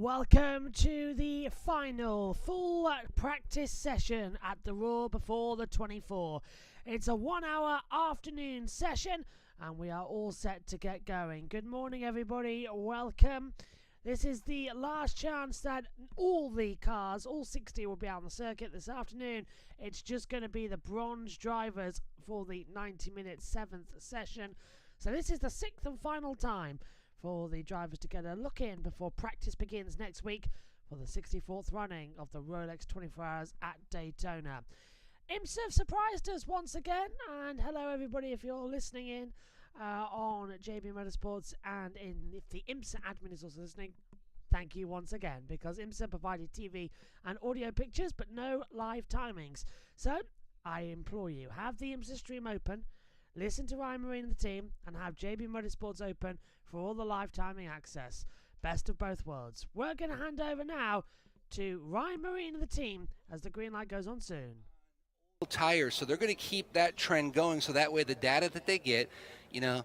Welcome to the final full practice session at the Raw before the 24. It's a 1 hour afternoon session and we are all set to get going. Good morning everybody, welcome. This is the last chance that all the cars, all 60 will be out on the circuit this afternoon. It's just going to be the bronze drivers for the 90-minute 7th session. So this is the 6th and final time for the drivers to get a look in before practice begins next week for the 64th running of the Rolex 24 Hours at Daytona. IMSA have surprised us once again, and hello everybody if you're listening in on JB Motorsports, and if the IMSA admin is also listening, thank you once again, because IMSA provided TV and audio pictures but no live timings. So I implore you, have the IMSA stream open, listen to Ryan Marine and the team, and have JB Motorsports open for all the live timing access. Best of both worlds. We're going to hand over now to Ryan Marine and the team as the green light goes on soon. Tires, so they're going to keep that trend going, so that way the data that they get, you know,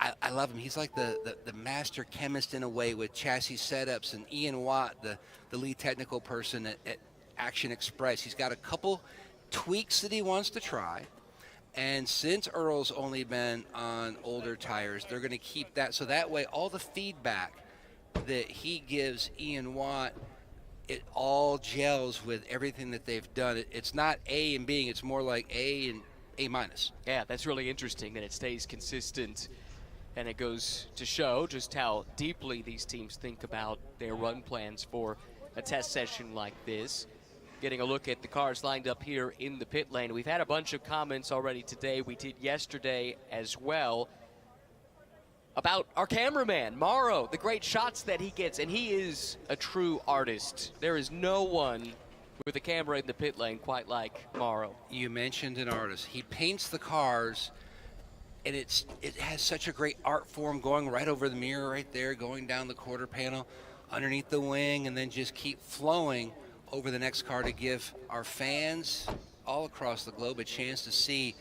I love him. He's like the master chemist in a way with chassis setups, and Ian Watt, the lead technical person at Action Express. He's got a couple tweaks that he wants to try. And since Earl's only been on older tires, they're going to keep that. So that way, all the feedback that he gives Ian Watt, it all gels with everything that they've done. It's not A and B, it's more like A and A minus. Yeah, that's really interesting that it stays consistent. And it goes to show just how deeply these teams think about their run plans for a test session like this. Getting a look at the cars lined up here in the pit lane. We've had a bunch of comments already today. We did yesterday as well about our cameraman, Mauro, the great shots that he gets, and he is a true artist. There is no one with a camera in the pit lane quite like Mauro. You mentioned an artist. He paints the cars, and it has such a great art form going right over the mirror right there, going down the quarter panel, underneath the wing, and then just keep flowing over the next car to give our fans all across the globe a chance to see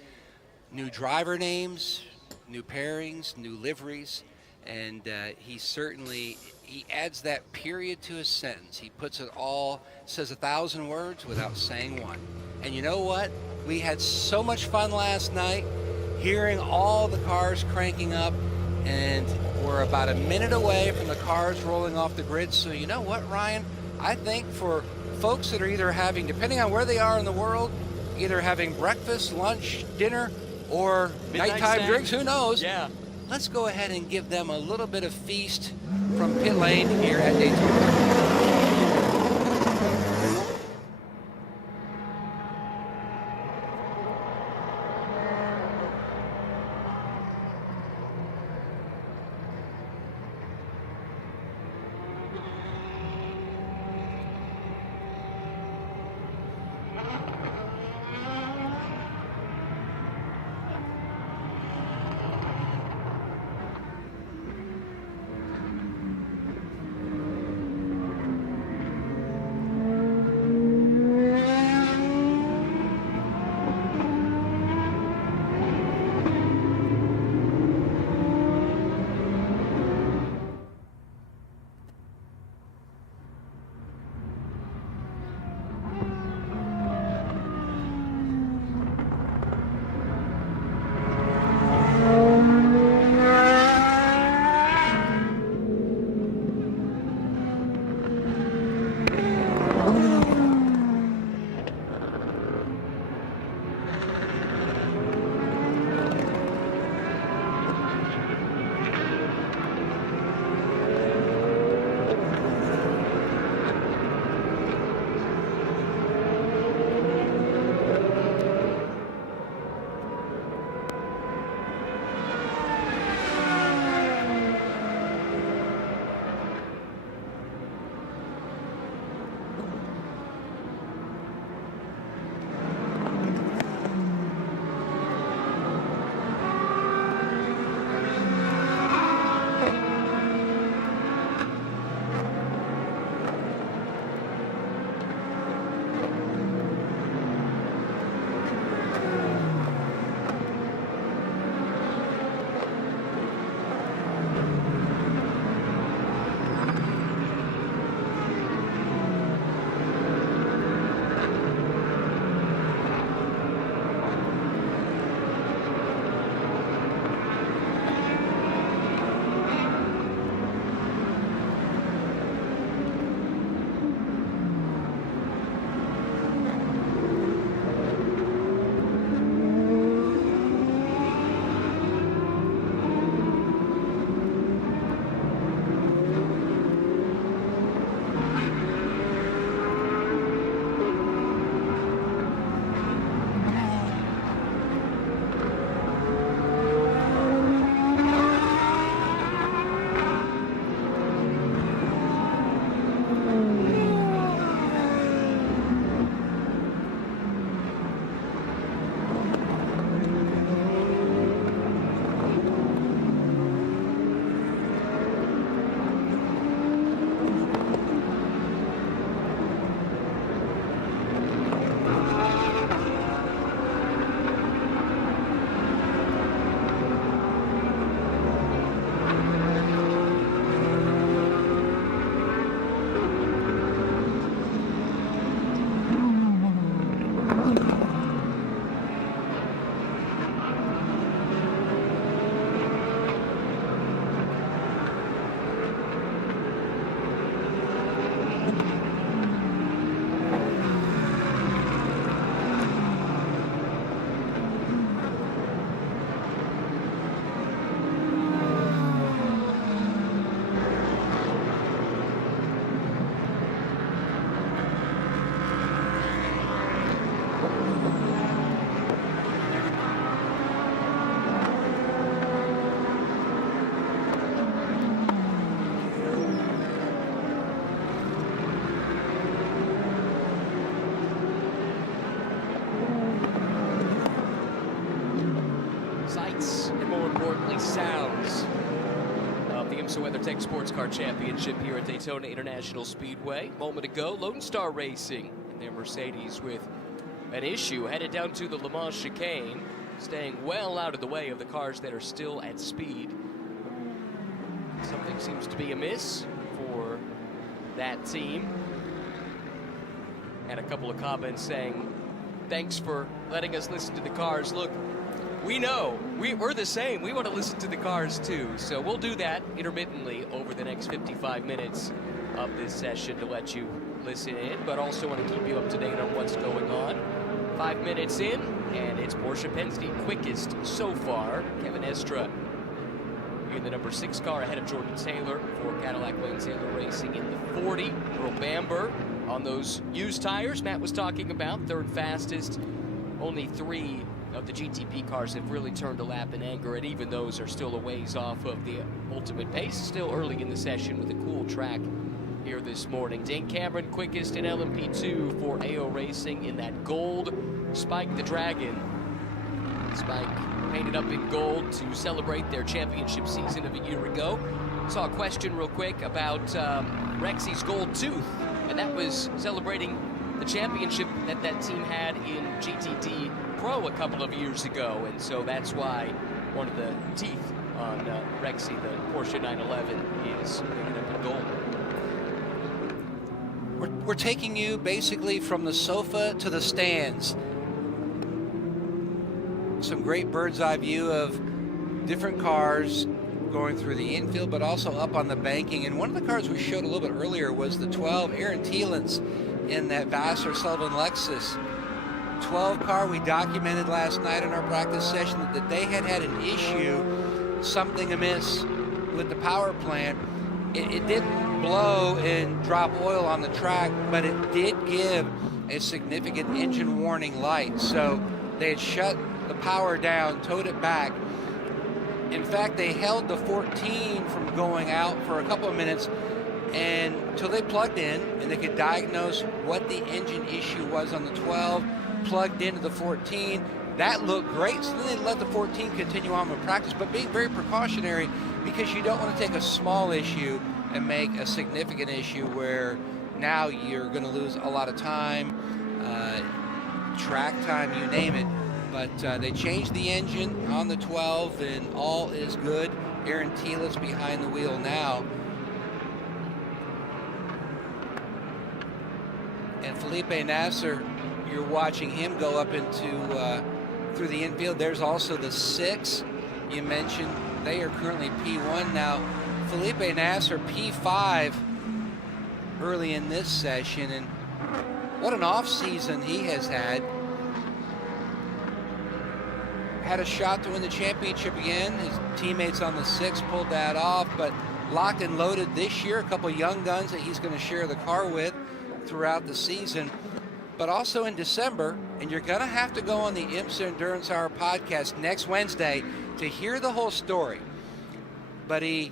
new driver names, new pairings, new liveries, and he adds that period to his sentence. He puts it all, says 1,000 words without saying one. And you know what? We had so much fun last night hearing all the cars cranking up, and we're about a minute away from the cars rolling off the grid. So you know what, Ryan? I think for folks that are either having, depending on where they are in the world, either having breakfast, lunch, dinner, or nighttime drinks, who knows? Yeah. Let's go ahead and give them a little bit of feast from pit lane here at Daytona. WeatherTech Sports Car Championship here at Daytona International Speedway. A moment ago, Lone Star Racing and their Mercedes with an issue headed down to the Le Mans chicane, staying well out of the way of the cars that are still at speed. Something seems to be amiss for that team. And a couple of comments saying, thanks for letting us listen to the cars. Look, we know, we're the same. We want to listen to the cars too. So we'll do that intermittently over the next 55 minutes of this session to let you listen in, but also want to keep you up to date on what's going on. 5 minutes in, and it's Porsche Penske quickest so far. Kevin Estra in the number 6 car ahead of Jordan Taylor for Cadillac Wayne Taylor Racing in the 40. Earl Bamber on those used tires Matt was talking about, third fastest. Only 3 of the GTP cars have really turned a lap in anger, and even those are still a ways off of the ultimate pace. Still early in the session with a cool track here this morning. Dane Cameron quickest in LMP2 for AO Racing in that gold Spike the Dragon. Spike painted up in gold to celebrate their championship season of a year ago. Saw a question real quick about Rexy's gold tooth, and that was celebrating the championship that that team had in GTD Pro a couple of years ago, and so that's why one of the teeth on Rexy, the Porsche 911, is painted up in gold. We're taking you basically from the sofa to the stands. Some great bird's eye view of different cars going through the infield, but also up on the banking. And one of the cars we showed a little bit earlier was the 12, Aaron Thielens in that Vassar Sullivan Lexus 12 car. We documented last night in our practice session that they had an issue, something amiss with the power plant. It didn't blow and drop oil on the track, but it did give a significant engine warning light. So they had shut the power down, towed it back. In fact, they held the 14 from going out for a couple of minutes and until they plugged in and they could diagnose what the engine issue was on the 12, plugged into the 14. That looked great, so then they let the 14 continue on with practice, but being very precautionary because you don't want to take a small issue and make a significant issue where now you're going to lose a lot of time, track time, you name it. But they changed the engine on the 12 and all is good. Aaron Thielens behind the wheel now. And Felipe Nasser, you're watching him go up into through the infield. There's also the 6 you mentioned. They are currently P1 now. Felipe Nasser P5 early in this session, and what an off season he has had. Had a shot to win the championship again. His teammates on the 6 pulled that off, but locked and loaded this year. A couple young guns that he's going to share the car with throughout the season. But also in December, and you're going to have to go on the IMSA Endurance Hour podcast next Wednesday to hear the whole story. But he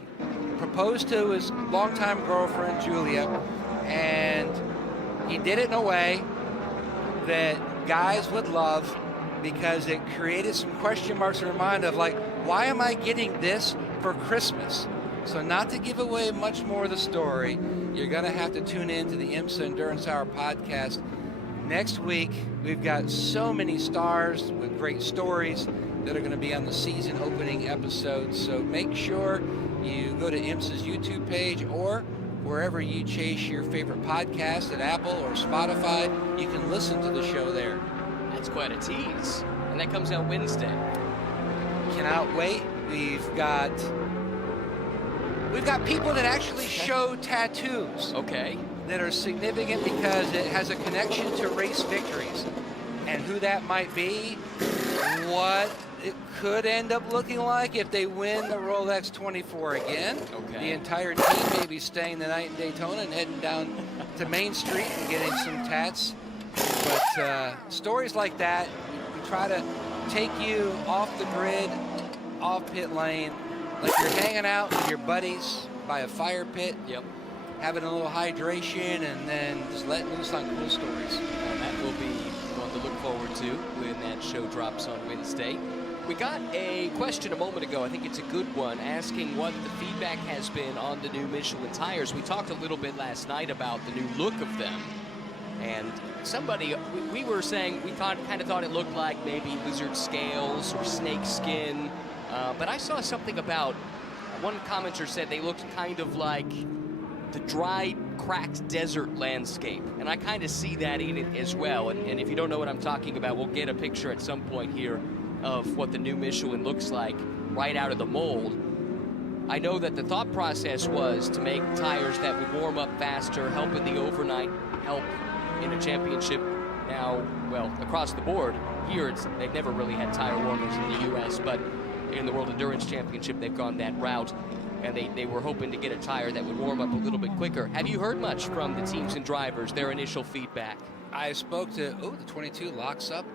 proposed to his longtime girlfriend, Julia, and he did it in a way that guys would love because it created some question marks in her mind of like, why am I getting this for Christmas? So not to give away much more of the story, you're going to have to tune in to the IMSA Endurance Hour podcast next week. We've got so many stars with great stories that are going to be on the season opening episodes. So make sure you go to IMSA's YouTube page or wherever you chase your favorite podcast at Apple or Spotify. You can listen to the show there. That's quite a tease. And that comes out Wednesday. Cannot wait. We've got people that actually show tattoos. Okay. That are significant because it has a connection to race victories. And who that might be, what it could end up looking like if they win the Rolex 24 again. Okay. The entire team may be staying the night in Daytona and heading down to Main Street and getting some tats. But stories like that, we try to take you off the grid, off pit lane, like you're hanging out with your buddies by a fire pit. Yep. Having a little hydration and then just letting loose on cool stories. And that will be one to look forward to when that show drops on Wednesday. We got a question a moment ago, I think it's a good one, asking what the feedback has been on the new Michelin tires. We talked a little bit last night about the new look of them. And somebody, we were saying, we kind of thought it looked like maybe lizard scales or snake skin. But I saw something about, one commenter said they looked kind of like the dry, cracked desert landscape. And I kind of see that in it as well. And if you don't know what I'm talking about, we'll get a picture at some point here of what the new Michelin looks like right out of the mold. I know that the thought process was to make tires that would warm up faster, help in the overnight, help in a championship. Now, well, across the board, here they've never really had tire warmers in the U.S., but in the World Endurance Championship, they've gone that route, and they were hoping to get a tire that would warm up a little bit quicker. Have you heard much from the teams and drivers, their initial feedback? I spoke to, the 22 locks up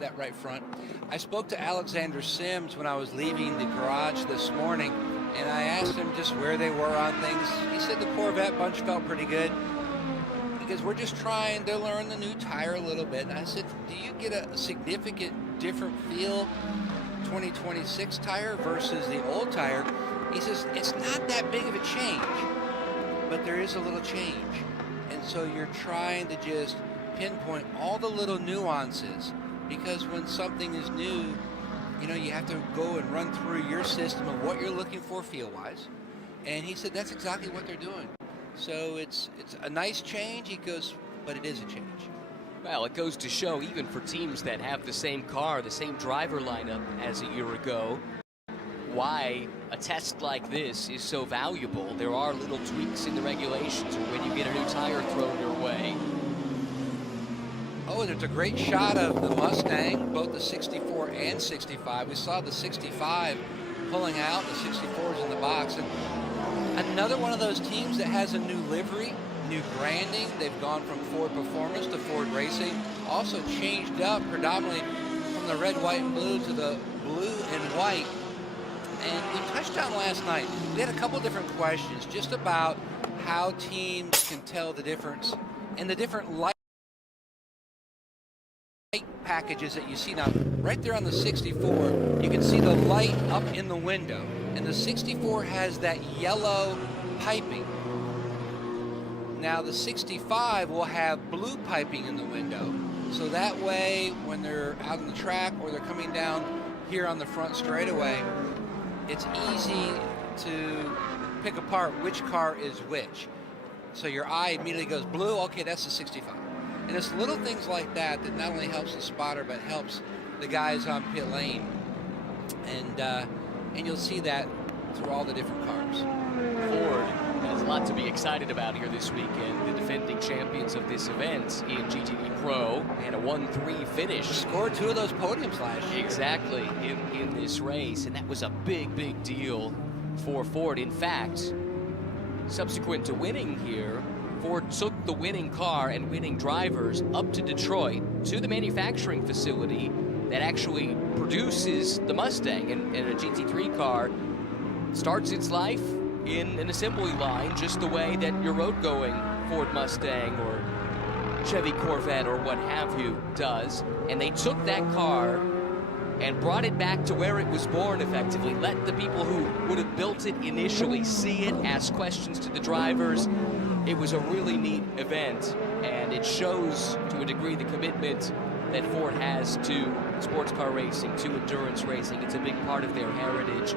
that right front. I spoke to Alexander Sims when I was leaving the garage this morning, and I asked him just where they were on things. He said the Corvette bunch felt pretty good because we're just trying to learn the new tire a little bit. And I said, do you get a significant different feel 2026 tire versus the old tire? He says, it's not that big of a change, but there is a little change. And so you're trying to just pinpoint all the little nuances, because when something is new, you know, you have to go and run through your system of what you're looking for feel-wise. And he said that's exactly what they're doing. So it's a nice change. He goes, but it is a change. Well, it goes to show, even for teams that have the same car, the same driver lineup as a year ago, why a test like this is so valuable. There are little tweaks in the regulations, or when you get a new tire thrown your way. Oh, and there's a great shot of the Mustang, both the 64 and 65. We saw the 65 pulling out, the 64's in the box. And another one of those teams that has a new livery, new branding. They've gone from Ford Performance to Ford Racing. Also changed up predominantly from the red, white, and blue to the blue and white. And we touched on last night, we had a couple different questions just about how teams can tell the difference in the different light packages that you see. Now, right there on the 64, you can see the light up in the window, and the 64 has that yellow piping. Now, the 65 will have blue piping in the window, so that way when they're out on the track or they're coming down here on the front straightaway, it's easy to pick apart which car is which. So your eye immediately goes blue, okay, that's the 65. And it's little things like that that not only helps the spotter, but helps the guys on pit lane. And you'll see that through all the different cars. Ford has a lot to be excited about here this weekend. The defending champions of this event in GTD Pro and a 1-3 finish. Scored 2 of those podiums last year. Exactly, in this race, and that was a big, big deal for Ford. In fact, subsequent to winning here, Ford took the winning car and winning drivers up to Detroit to the manufacturing facility that actually produces the Mustang. And a GT3 car starts its life in an assembly line just the way that your road-going Ford Mustang or Chevy Corvette or what have you does. And they took that car and brought it back to where it was born effectively. Let the people who would have built it initially see it, ask questions to the drivers. It was a really neat event, and it shows to a degree the commitment that Ford has to sports car racing, to endurance racing. It's a big part of their heritage.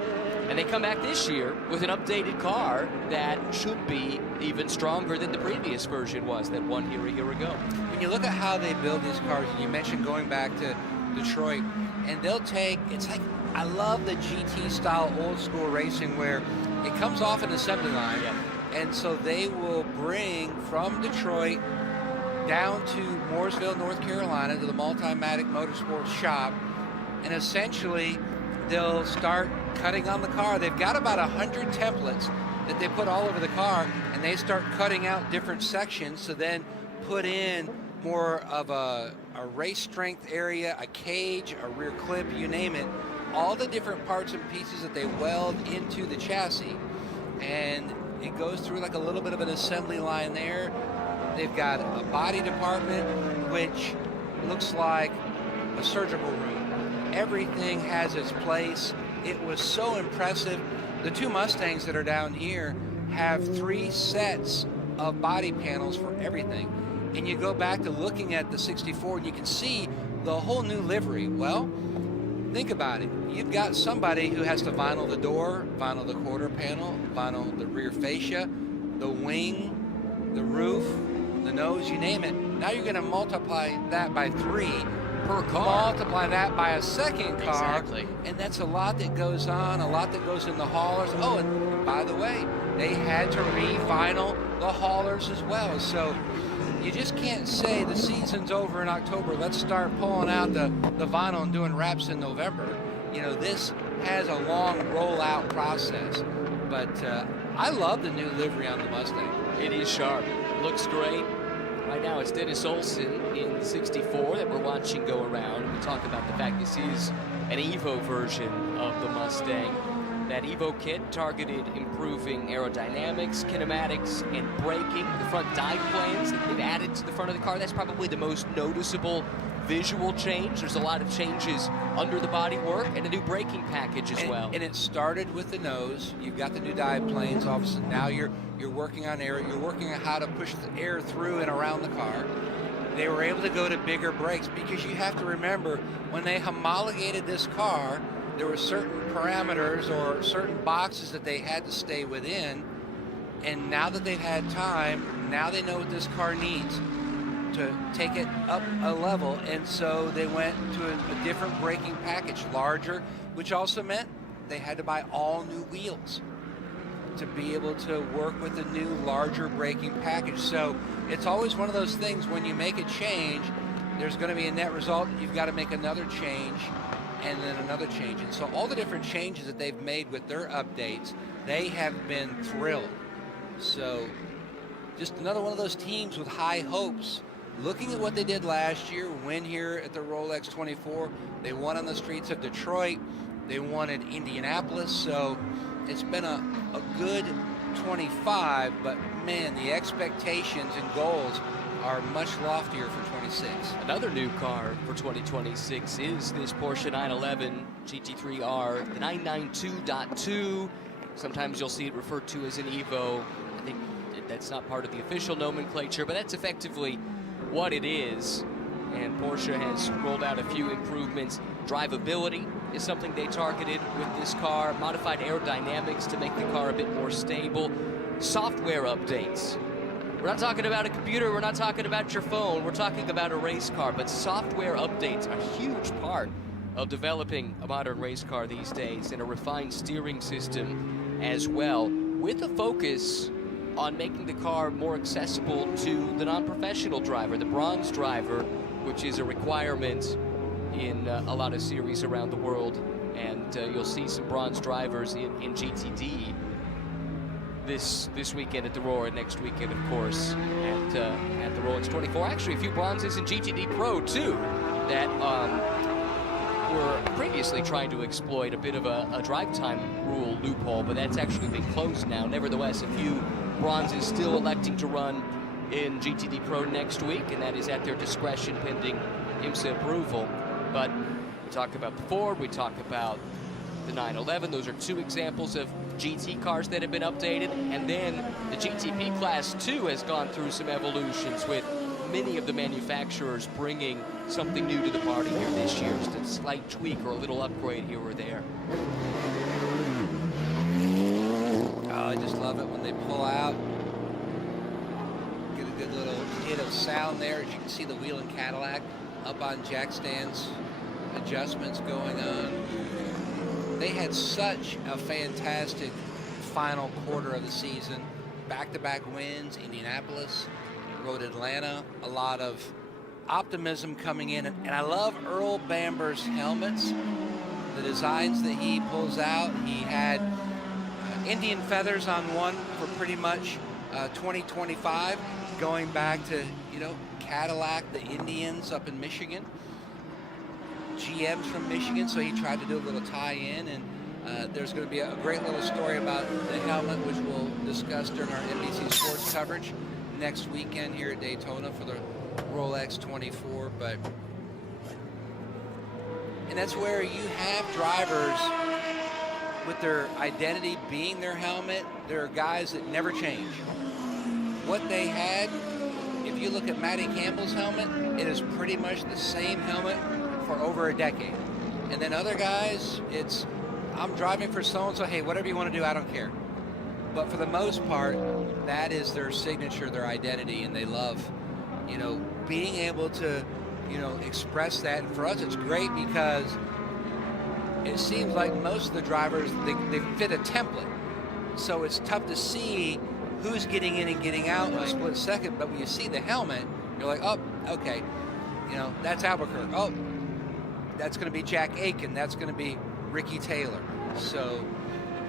And they come back this year with an updated car that should be even stronger than the previous version was that won here a year ago. When you look at how they build these cars, and you mentioned going back to Detroit, and they'll take, it's like, I love the GT style old school racing where it comes off an assembly line. Yep. And so they will bring from Detroit down to Mooresville, North Carolina, to the Multimatic Motorsports shop, and essentially they'll start cutting on the car. They've got about 100 templates that they put all over the car, and they start cutting out different sections to then put in more of a race strength area, a cage, a rear clip, you name it, all the different parts and pieces that they weld into the chassis. And it goes through like a little bit of an assembly line there. They've got a body department, which looks like a surgical room. Everything has its place. It was so impressive. The two Mustangs that are down here have 3 sets of body panels for everything. And you go back to looking at the 64 and you can see the whole new livery. Well, think about it. You've got somebody who has to vinyl the door, vinyl the quarter panel, vinyl the rear fascia, the wing, the roof, the nose, you name it. Now you're going to multiply that by 3 per car. Multiply that by a second car. Exactly. And that's a lot that goes on, a lot that goes in the haulers. Oh, and by the way, they had to re-vinyl the haulers as well. So you just can't say the season's over in October. Let's start pulling out the vinyl and doing wraps in November. You know, this has a long rollout process. But I love the new livery on the Mustang. It is sharp. Looks great. Right now it's Dennis Olsen in the 64 that we're watching go around. We talk about the fact this is an Evo version of the Mustang. That Evo kit targeted improving aerodynamics, kinematics, and braking. The front dive plans that they've added to the front of the car, that's probably the most noticeable visual change. There's a lot of changes under the bodywork and a new braking package as well. And it started with the nose. You've got the new dive planes. All of a sudden now you're working on air. You're working on how to push the air through and around the car. They were able to go to bigger brakes because you have to remember when they homologated this car, there were certain parameters or certain boxes that they had to stay within. And now that they've had time, now they know what this car needs to take it up a level. And so they went to a different braking package, larger, which also meant they had to buy all new wheels to be able to work with the new larger braking package. So it's always one of those things when you make a change, there's going to be a net result. You've got to make another change and then another change. And so all the different changes that they've made with their updates, they have been thrilled. So just another one of those teams with high hopes. Looking at what they did last year, win here at the Rolex 24, they won on the streets of Detroit, they won at Indianapolis, so it's been a good 25, but man, the expectations and goals are much loftier for 26. Another new car for 2026 is this Porsche 911 GT3R, the 992.2. Sometimes you'll see it referred to as an Evo. I think that's not part of the official nomenclature, but that's effectively what it is. And Porsche has rolled out a few improvements. Drivability is something they targeted with this car. Modified aerodynamics to make the car a bit more stable. Software updates. We're not talking about a computer, we're not talking about your phone, we're talking about a race car, but software updates are a huge part of developing a modern race car these days, and a refined steering system as well, with a focus on making the car more accessible to the non-professional driver, the bronze driver, which is a requirement in a lot of series around the world. And you'll see some bronze drivers in GTD this weekend at the Roar, and next weekend, of course, at the Rolex 24. Actually, a few bronzes in GTD Pro, too, that were previously trying to exploit a bit of a drive time rule loophole, but that's actually been closed now. Nevertheless, a few bronzes still electing to run in GTD Pro next week, and that is at their discretion pending IMSA approval. But we talk about the Ford, we talk about the 911. Those are two examples of GT cars that have been updated. And then the GTP Class 2 has gone through some evolutions, with many of the manufacturers bringing something new to the party here this year. Just a slight tweak or a little upgrade here or there. Oh, I just love it when they pull out. Get a good little hit of sound there. As you can see, the wheel and Cadillac up on jack stands, adjustments going on. They had such a fantastic final quarter of the season. Back-to-back wins, Indianapolis, rode Atlanta, a lot of optimism coming in. And I love Earl Bamber's helmets, the designs that he pulls out. He had Indian feathers on one for pretty much 2025, going back to, Cadillac, the Indians up in Michigan. GM's from Michigan, so he tried to do a little tie-in, and there's going to be a great little story about the helmet, which we'll discuss during our NBC Sports coverage next weekend here at Daytona for the Rolex 24. And And that's where you have drivers with their identity being their helmet. There are guys that never change. What they had, if you look at Matty Campbell's helmet, it is pretty much the same helmet for over a decade. And then other guys, it's, I'm driving for so-and-so, hey, whatever you want to do, I don't care. But for the most part, that is their signature, their identity, and they love, you know, being able to, you know, express that. And for us, it's great because it seems like most of the drivers, they fit a template. So it's tough to see who's getting in and getting out in a split second. But when you see the helmet, you're like, oh, okay, you know, that's Albuquerque. Oh, that's going to be Jack Aiken. That's going to be Ricky Taylor. So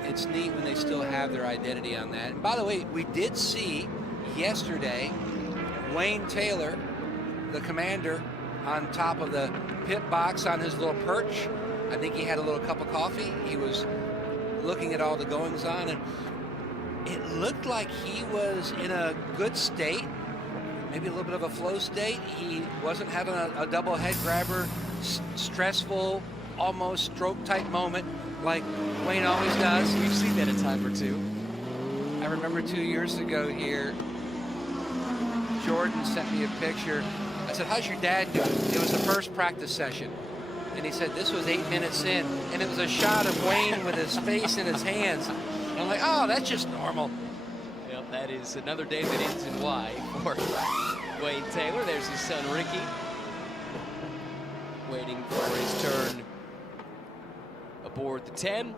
it's neat when they still have their identity on that. And by the way, we did see yesterday Wayne Taylor, the commander, on top of the pit box on his little perch. I think he had a little cup of coffee. He was looking at all the goings on, and it looked like he was in a good state, maybe a little bit of a flow state. He wasn't having a double head grabber, stressful, almost stroke type moment like Wayne always does. We've seen that a time or two. I remember 2 years ago here, Jordan sent me a picture. I said, how's your dad doing? It was the first practice session. And he said, this was 8 minutes in. And it was a shot of Wayne with his face in his hands. And I'm like, oh, that's just normal. Yep, that is another day that ends in Y for Wayne Taylor. There's his son, Ricky, waiting for his turn aboard the 10.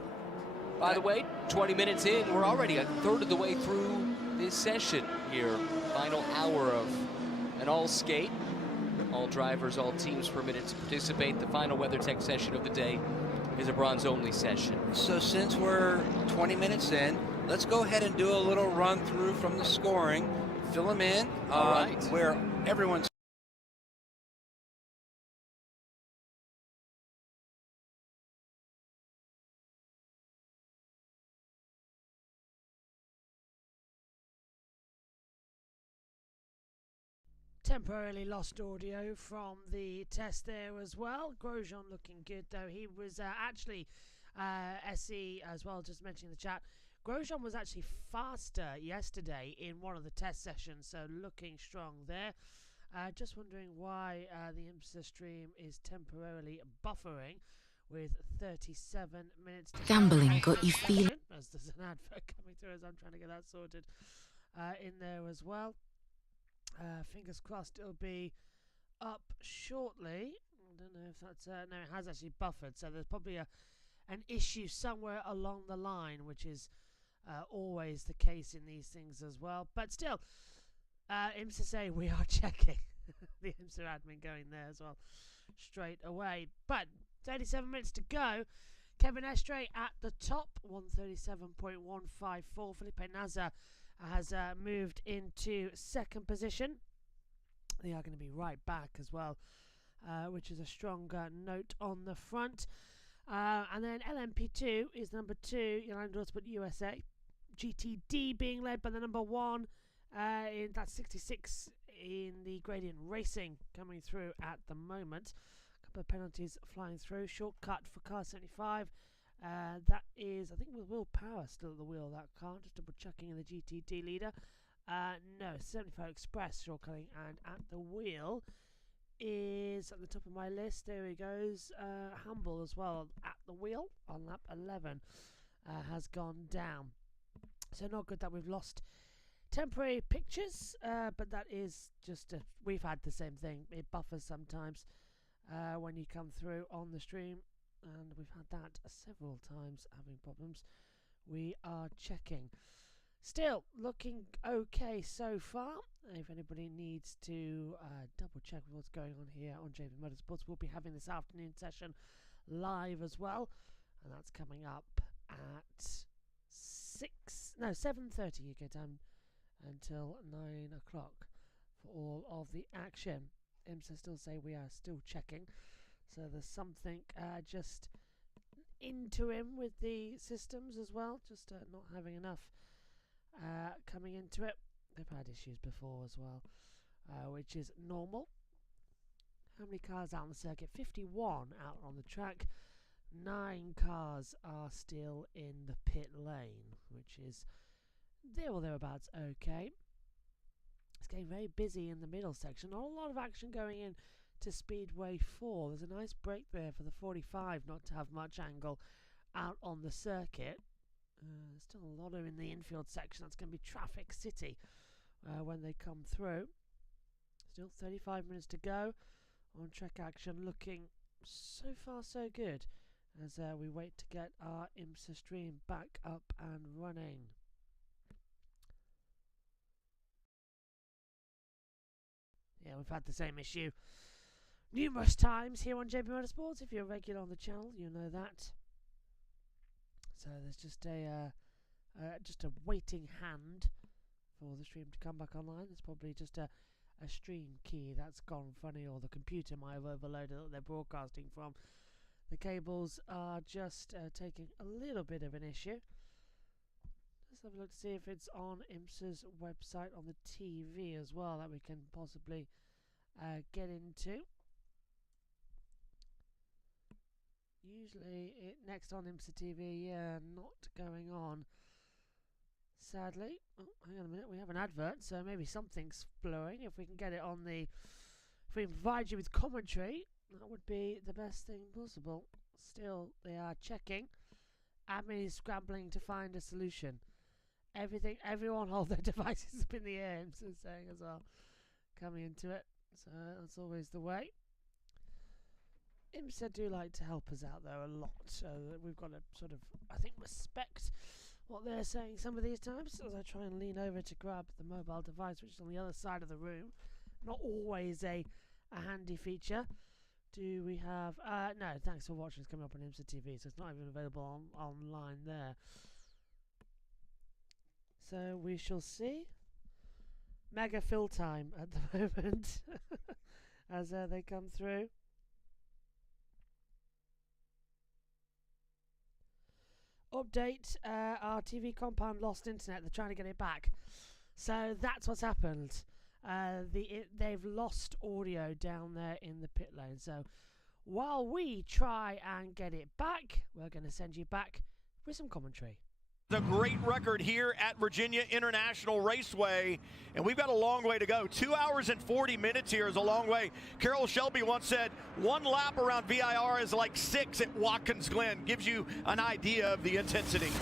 By the way, 20 minutes in, we're already a third of the way through this session here. Final hour of an all-skate. All drivers, all teams permitted to participate. The final WeatherTech session of the day is a bronze-only session. So since we're 20 minutes in, let's go ahead and do a little run through from the scoring. Fill them in where everyone's temporarily lost audio from the test there as well. Grosjean looking good though. He was actually SE as well, just mentioning the chat. Grosjean was actually faster yesterday in one of the test sessions, so looking strong there. Just wondering why the IMSA stream is temporarily buffering with 37 minutes to Gambling got you feeling. As there's an advert coming through as I'm trying to get that sorted in there as well. Fingers crossed it'll be up shortly. I don't know if that's no, it has actually buffered, so there's probably an issue somewhere along the line, which is always the case in these things as well. But still, IMSA say we are checking. The IMSA admin going there as well straight away. But 37 minutes to go. Kevin Estre at the top, 137.154. Felipe Nasr has moved into second position. They are going to be right back as well, which is a stronger note on the front. And then LMP2 is number 2, United Motorsports USA. GTD being led by the number 1, in that 66 in the Gradient Racing coming through at the moment. A couple of penalties flying through. Shortcut for car 75. That is, I think, with Will Power still at the wheel of that car. Just double checking in the GTD leader. No, 75 Express shortcutting, and at the wheel is at the top of my list. There he goes. Humble as well at the wheel on lap 11 has gone down. So not good that we've lost temporary pictures, but that is just we've had the same thing. It buffers sometimes when you come through on the stream. And we've had that several times, having problems. We are checking. Still looking okay so far. If anybody needs to double check what's going on here on JB Motorsports, we'll be having this afternoon session live as well, and that's coming up at 7:30 UK time until 9 o'clock for all of the action. IMSA still say we are still checking. So there's something just into him with the systems as well, just not having enough coming into it. They've had issues before as well, which is normal. How many cars out on the circuit? 51 out on the track. 9 cars are still in the pit lane, which is there or thereabouts okay. It's getting very busy in the middle section. Not a lot of action going in to Speedway 4. There's a nice break there for the 45 not to have much angle out on the circuit. There's still a lot of in the infield section. That's going to be traffic city when they come through. Still 35 minutes to go. On track action looking so far so good as we wait to get our IMSA stream back up and running. Yeah, we've had the same issue numerous times here on JB Motorsports. If you're regular on the channel, you know that. So there's just a waiting hand for the stream to come back online. There's probably just a stream key that's gone funny, or the computer might have overloaded that they're broadcasting from. The cables are just taking a little bit of an issue. Let's have a look to see if it's on IMSA's website on the TV as well, that we can possibly get into. Usually next on IMSA TV, yeah, not going on. Sadly. Oh, hang on a minute, we have an advert, so maybe something's blowing. If we can get it on the... If we can provide you with commentary, that would be the best thing possible. Still, they are checking. Admin is scrambling to find a solution. Everyone hold their devices up in the air, IMSA's saying as well. Coming into it, so that's always the way. IMSA do like to help us out though a lot, so we've got to sort of, I think, respect what they're saying some of these times as I try and lean over to grab the mobile device, which is on the other side of the room. Not always a handy feature. Do we have... no, thanks for watching. It's coming up on IMSA TV, so it's not even available online there. So we shall see. Mega fill time at the moment as they come through. Update, our TV compound lost internet. They're trying to get it back. So that's what's happened. They've lost audio down there in the pit lane. So while we try and get it back, we're going to send you back with some commentary. A great record here at Virginia International Raceway, and we've got a long way to go. 2 hours and 40 minutes here is a long way. Carroll Shelby once said, 1 lap around VIR is like 6 at Watkins Glen. Gives you an idea of the intensity.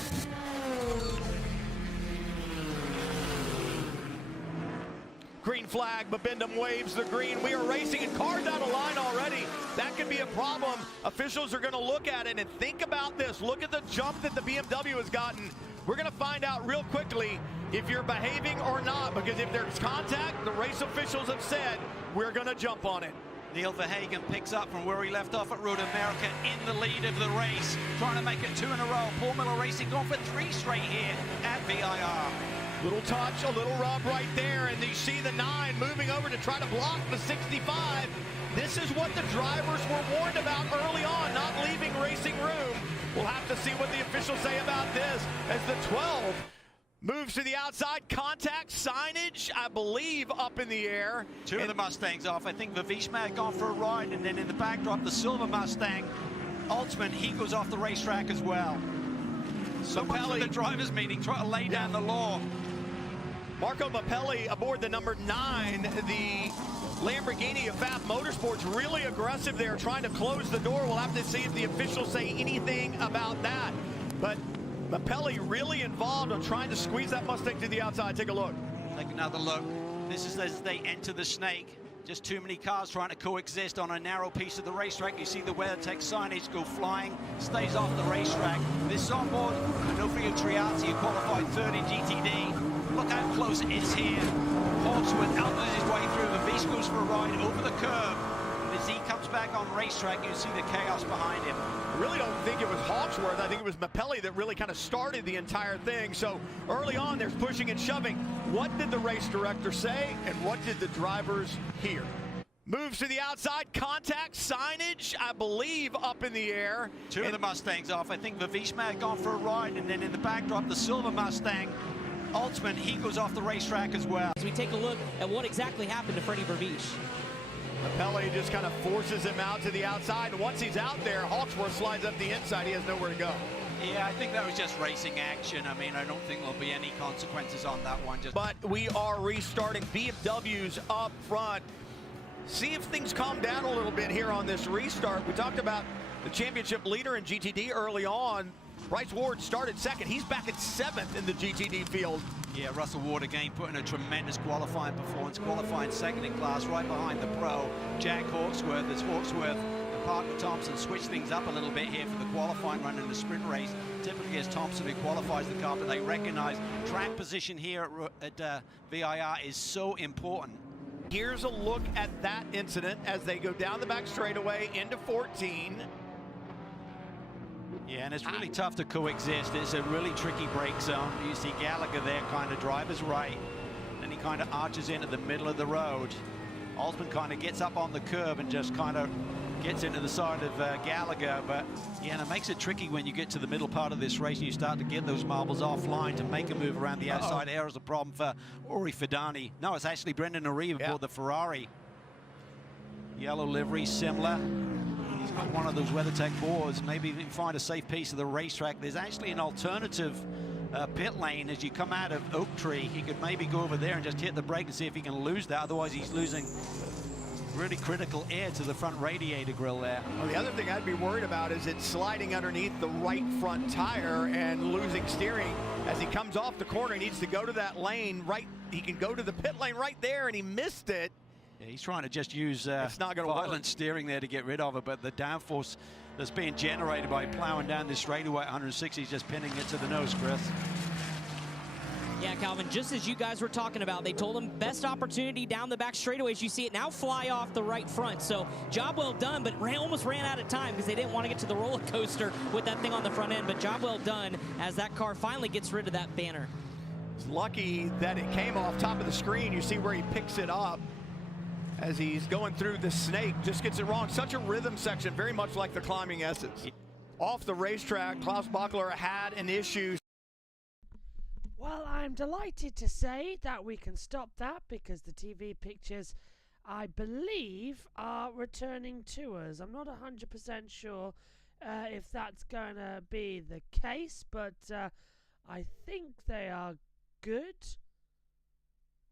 Green flag, Babindum waves the green. We are racing and cars out of line already. That could be a problem. Officials are going to look at it and think about this. Look at the jump that the BMW has gotten. We're going to find out real quickly if you're behaving or not, because if there's contact, the race officials have said we're going to jump on it. Neil Verhagen picks up from where he left off at Road America in the lead of the race, trying to make it 2 in a row. Paul Miller Racing going for 3 straight here at VIR. Little touch, a little rub right there, and you see the 9 moving over to try to block the 65. This is what the drivers were warned about early on, not leaving racing room. We'll have to see what the officials say about this as the 12 moves to the outside. Contact signage, I believe, up in the air. 2 of the Mustangs off. I think Vavishma had gone for a ride, and then in the backdrop, the silver Mustang, Altsman, he goes off the racetrack as well. So much for the drivers' meeting, trying to lay down the law. Marco Mappelli aboard the number 9, the Lamborghini of FAF Motorsports, really aggressive there, trying to close the door. We'll have to see if the officials say anything about that. But Mappelli really involved on trying to squeeze that Mustang to the outside. Take a look. Take another look. This is as they enter the snake. Just too many cars trying to coexist on a narrow piece of the racetrack. You see the WeatherTech signage go flying, stays off the racetrack. This is on board Onofrio Triazzi, who qualified 3rd in GTD. Look how close it is here. Hawksworth elbows his way through. The Beast goes for a ride over the curb. And as he comes back on racetrack, you see the chaos behind him. I really don't think it was Hawksworth. I think it was Mappelli that really kind of started the entire thing. So early on, there's pushing and shoving. What did the race director say, and what did the drivers hear? Moves to the outside, contact signage, I believe, up in the air. 2 of the Mustangs off. I think Vavishma had gone for a ride, and then in the backdrop, the silver Mustang, Altsman, he goes off the racetrack as well. As we take a look at what exactly happened to Freddie Vervish. Pele just kind of forces him out to the outside, and once he's out there, Hawksworth slides up the inside. He has nowhere to go. Yeah, I think that was just racing action. I mean, I don't think there'll be any consequences on that one. But we are restarting. BMW's up front. See if things calm down a little bit here on this restart. We talked about the championship leader in GTD early on. Bryce Ward started second. He's back at 7th in the GTD field. Yeah, Russell Ward again putting a tremendous qualifying performance, qualifying second in class right behind the pro, Jack Hawksworth, as Hawksworth and Parker Thompson switch things up a little bit here for the qualifying run in the sprint race. Typically it's Thompson who qualifies the car, but they recognize track position here at VIR is so important. Here's a look at that incident as they go down the back straightaway into 14. Yeah, and it's really tough to coexist. It's a really tricky brake zone. You see Gallagher there, kind of driver's right, and he kind of arches into the middle of the road. Osman kind of gets up on the curb and just kind of gets into the side of Gallagher, but yeah, and it makes it tricky when you get to the middle part of this race and you start to get those marbles offline to make a move around the outside. There is a problem for Uri Fidani. No, it's actually Brendan Ariva for the Ferrari. Yellow livery, similar. He's got one of those WeatherTech boards. Maybe you can find a safe piece of the racetrack. There's actually an alternative pit lane as you come out of Oak Tree. He could maybe go over there and just hit the brake and see if he can lose that. Otherwise, he's losing really critical air to the front radiator grill there. Well, the other thing I'd be worried about is it sliding underneath the right front tire and losing steering. As he comes off the corner, he needs to go to that lane right. He can go to the pit lane right there, and he missed it. Yeah, he's trying to just use it's not gonna violent steering there to get rid of it, but the downforce that's being generated by plowing down this straightaway at 160 is just pinning it to the nose, Chris. Yeah, Calvin, just as you guys were talking about, they told him best opportunity down the back straightaways. You see it now fly off the right front. So job well done, but almost ran out of time because they didn't want to get to the roller coaster with that thing on the front end. But job well done as that car finally gets rid of that banner. It's lucky that it came off top of the screen. You see where he picks it up as he's going through the snake. Just gets it wrong. Such a rhythm section, very much like the climbing S's. Off the racetrack, Klaus Bachler had an issue. Well, I'm delighted to say that we can stop that because the TV pictures, I believe, are returning to us. I'm not 100% sure if that's going to be the case, but I think they are good.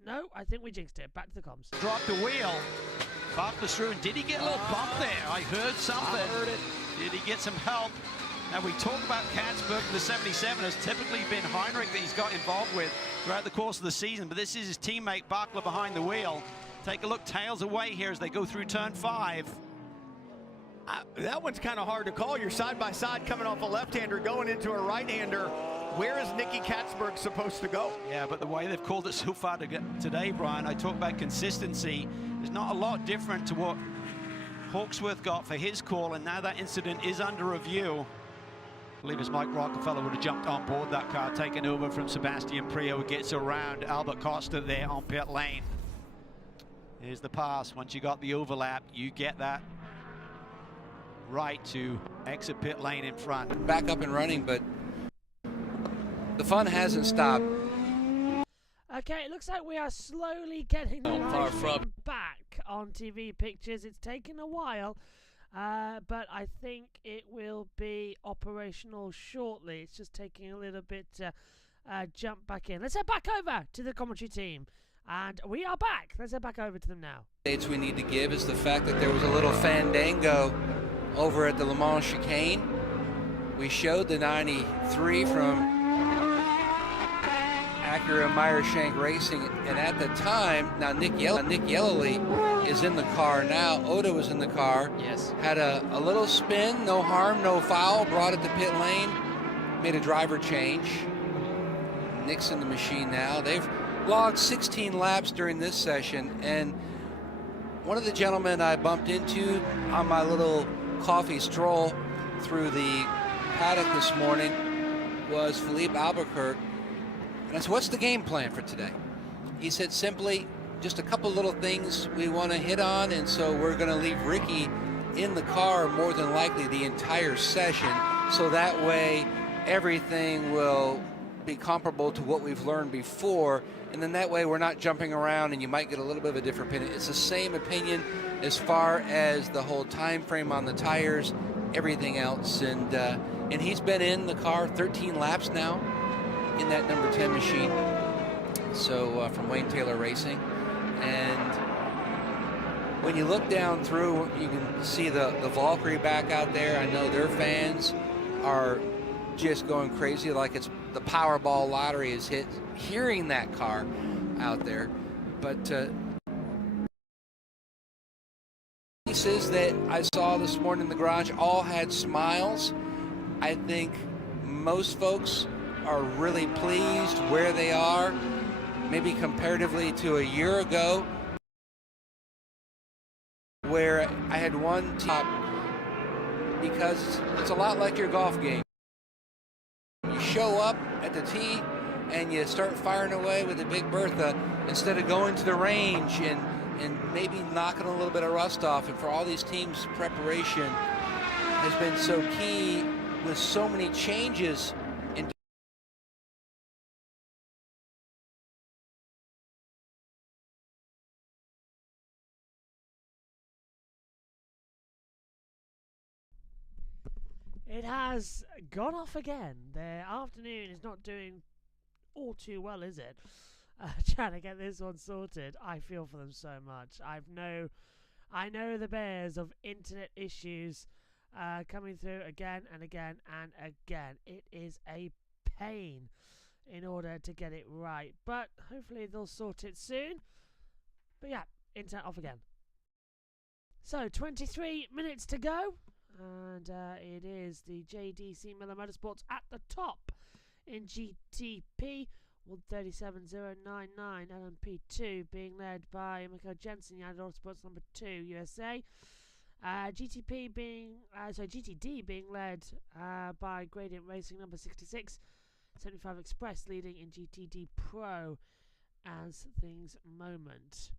No, I think we jinxed it. Back to the comms. Dropped the wheel. Bachler's through, and did he get a little bump there? I heard something. I heard it. Did he get some help? Now, we talk about Katzberg, the 77 has typically been Heinrich that he's got involved with throughout the course of the season, but this is his teammate Bachler behind the wheel. Take a look, tails away here as they go through turn 5. That one's kind of hard to call. You're side by side coming off a left-hander, going into a right-hander. Where is Nicky Katzberg supposed to go? Yeah, but the way they've called it so far today, Brian, I talk about consistency. There's not a lot different to what Hawksworth got for his call, and now that incident is under review. I believe it's Mike Rockefeller would have jumped on board that car, taken over from Sebastian Prio, who gets around Albert Costa there on pit lane. Here's the pass. Once you got the overlap, you get that right to exit pit lane in front. Back up and running, but the fun hasn't stopped. Okay, it looks like we are slowly getting the live stream back on TV pictures. It's taken a while. But I think it will be operational shortly. It's just taking a little bit to jump back in. Let's head back over to the commentary team. And we are back. Let's head back over to them now. We need to give is the fact that there was a little fandango over at the Le Mans chicane. We showed the 93 from Acura Meyer-Shank Racing, and at the time, now Nick Yellowly is in the car now. Oda was in the car. Yes. Had a little spin, no harm, no foul, brought it to pit lane, made a driver change. Nick's in the machine now. They've logged 16 laps during this session, and one of the gentlemen I bumped into on my little coffee stroll through the paddock this morning was Philippe Albuquerque. And I said, what's the game plan for today? He said simply, just a couple little things we want to hit on, and so we're going to leave Ricky in the car more than likely the entire session, so that way everything will be comparable to what we've learned before, and then that way we're not jumping around and you might get a little bit of a different opinion. It's the same opinion as far as the whole time frame on the tires, everything else, and he's been in the car 13 laps now in that number 10 machine, so from Wayne Taylor Racing. And when you look down through, you can see the Valkyrie back out there. I know their fans are just going crazy, like it's the Powerball lottery is hit, hearing that car out there. But pieces that I saw this morning in the garage all had smiles. I think most folks are really pleased where they are, maybe comparatively to a year ago, where I had one top, because it's a lot like your golf game. You show up at the tee and you start firing away with a Big Bertha instead of going to the range and maybe knocking a little bit of rust off. And for all these teams, preparation has been so key with so many changes in It has gone off again. The afternoon is not doing all too well, is it? Trying to get this one sorted. I feel for them so much. I know the bears of internet issues coming through again and again and again. It is a pain in order to get it right, but hopefully they'll sort it soon. But yeah, internet off again. So 23 minutes to go. And it is the JDC Miller Motorsports at the top in GTP, 137.099, LMP2 being led by Miko Jensen, United Autosports number 2 USA. GTD being led by Gradient Racing number 66, 75 Express leading in GTD Pro as things moment.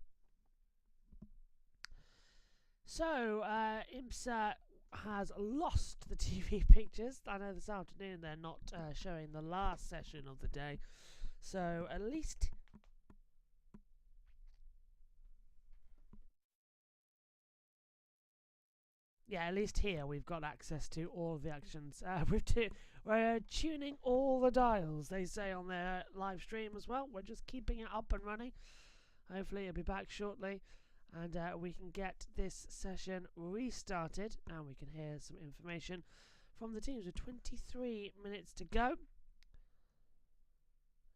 So IMSA has lost the TV pictures. I know this afternoon they're not showing the last session of the day, so at least here we've got access to all of the actions. We're tuning all the dials, they say on their live stream as well. We're just keeping it up and running. Hopefully it'll be back shortly, and we can get this session restarted and we can hear some information from the teams with 23 minutes to go.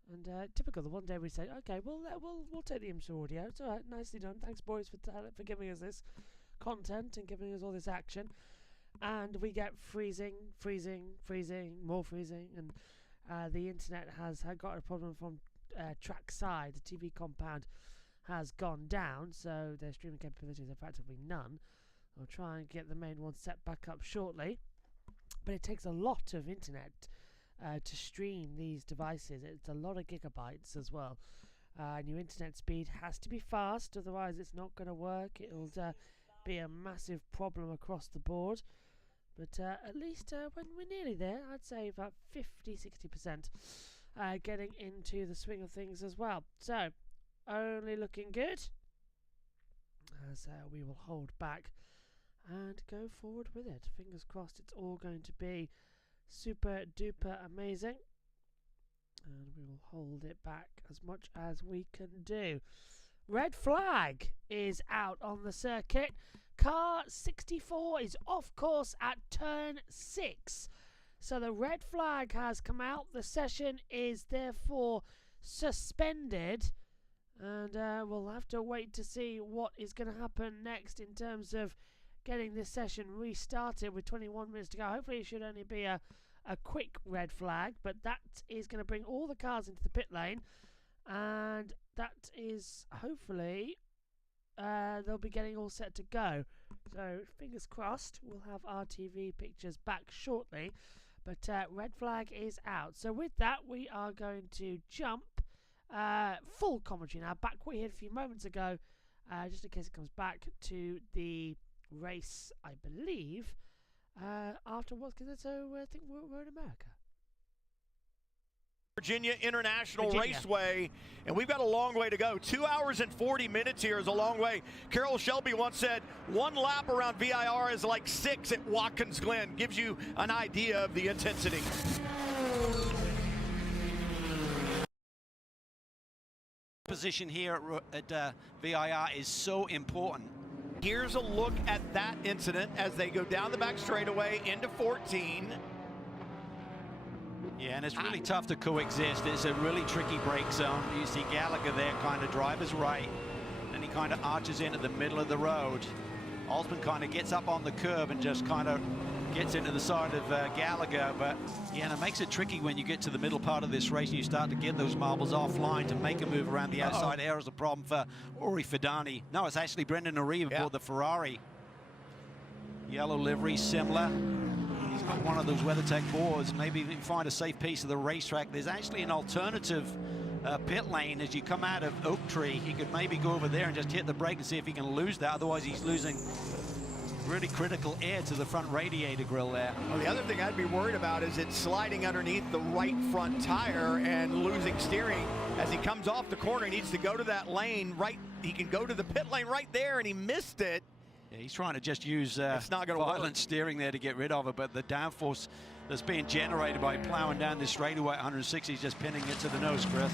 And typical, the one day we say, okay, we'll take the IMSA audio. It's alright, nicely done. Thanks, boys, for giving us this content and giving us all this action. And we get freezing, more freezing, and the internet has got a problem from track side. The TV compound has gone down, so their streaming capabilities are practically none. I'll try and get the main one set back up shortly, but it takes a lot of internet to stream these devices. It's a lot of gigabytes as well, and your internet speed has to be fast, otherwise it's not going to work. It'll be a massive problem across the board, but at least when we're nearly there, I'd say about 50-60% getting into the swing of things as well. So only looking good, as we will hold back and go forward with it. Fingers crossed it's all going to be super duper amazing, and we will hold it back as much as we can do. Red flag is out on the circuit. Car 64 is off course at turn 6. So the red flag has come out. The session is therefore suspended, and we'll have to wait to see what is going to happen next in terms of getting this session restarted with 21 minutes to go. Hopefully it should only be a quick red flag, but that is going to bring all the cars into the pit lane, and that is hopefully they'll be getting all set to go. So fingers crossed we'll have our TV pictures back shortly, but red flag is out. So with that, we are going to jump full commentary now, back what we had a few moments ago, just in case it comes back to the race, I believe, afterwards, because I think we're in America. Virginia International Raceway, and we've got a long way to go. 2 hours and 40 minutes here is a long way. Carroll Shelby once said, one lap around VIR is like 6 at Watkins Glen. Gives you an idea of the intensity. Position here at VIR is so important. Here's a look at that incident as they go down the back straightaway into 14. Yeah, and it's really tough to coexist. It's a really tricky brake zone. You see Gallagher there, kind of driver's right, and he kind of arches into the middle of the road. Alsman kind of gets up on the curb and just kind of gets into the side of Gallagher, but yeah, and it makes it tricky when you get to the middle part of this race and you start to get those marbles offline to make a move around the outside. Air is a problem for Uri Fidani. No, it's actually Brendan Arriva for the Ferrari. Yellow livery, similar. He's got one of those WeatherTech boards. Maybe if you find a safe piece of the racetrack, there's actually an alternative pit lane as you come out of Oak Tree. He could maybe go over there and just hit the brake and see if he can lose that. Otherwise, he's losing really critical air to the front radiator grill there. Well, the other thing I'd be worried about is it's sliding underneath the right front tire and losing steering. As he comes off the corner, he needs to go to that lane right. He can go to the pit lane right there, and he missed it. Yeah, he's trying to just use violent steering there to get rid of it, but the downforce that's being generated by plowing down this straightaway at 160 is just pinning it to the nose, Chris.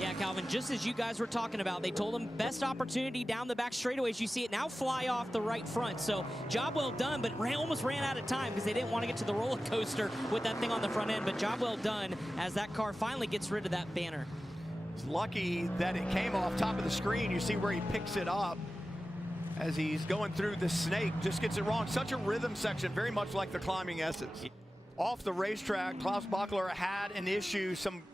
Yeah, Calvin, just as you guys were talking about, they told him best opportunity down the back straightaways. You see it now fly off the right front. So job well done, but almost ran out of time because they didn't want to get to the roller coaster with that thing on the front end. But job well done as that car finally gets rid of that banner. It's lucky that it came off top of the screen. You see where he picks it up as he's going through the snake. Just gets it wrong. Such a rhythm section, very much like the climbing S's. Off the racetrack, Klaus Bachler had an issue, some